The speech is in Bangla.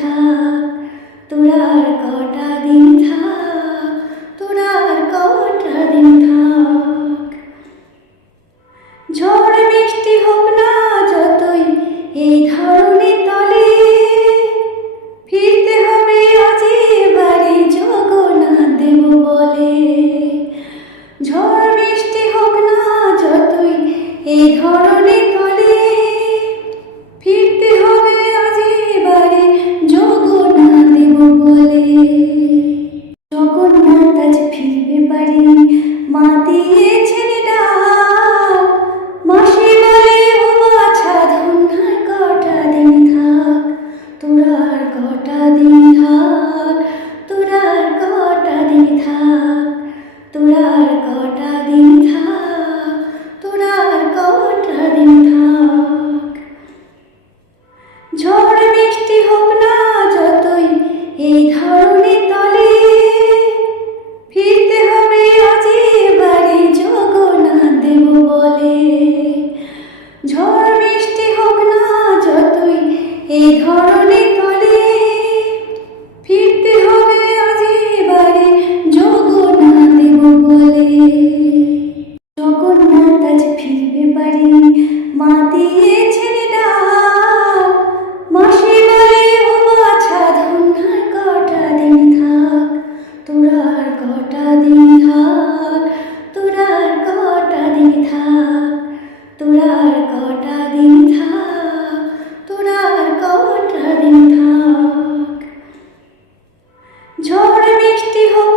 থাক, তোরা আর কটা দিন থাক, তোরা আর কটা দিন থাক। ঝড় বৃষ্টি হোক না যতই এই ধরনের তলে, ফিরতে হবে আজই বাড়ি জগন্নাথ দেব বলে। ঝড় বৃষ্টি হোক না যতই এই ধরনের তলে, ফিরতে হবে আজই বাড়ি জগন্নাথ দেব বলে। জগন্নাথ আজ ফিরবে বাড়ি, মা দিয়েছেন ডাক, মাসি বলে ও বাছা ধন্য কটা দিন থাক, তোরা আর কটা দিন থাক, তোরা আর কটা দিন থাক, তোরা আর কটা দিন থাক, তোরা আর কটা দিন থাক। ঝড় বৃষ্টি হোক না যতই এই ধরনের তলে, ফিরতে হবে আজই বাড়ি জগন্নাথ দেব বলে। ঝড় বৃষ্টি হোক না যতই এই ধরনের তলে, ফিরতে হবে আজই বাড়ি জগন্নাথ দেব বলে। জগন্নাথ আজ ফিরবে বাড়ি, মা দিয়েছেন ডাক, মাসি বলে ও বাছা ধন্য কটা দিন থাক, তোরা আর কটা দিন থাক, তোরা আর কটা দিন থাক, তোরা আর কটা দিন থাক, তোরা আর কটা দিন থাক। ঝড় বৃষ্টি হোক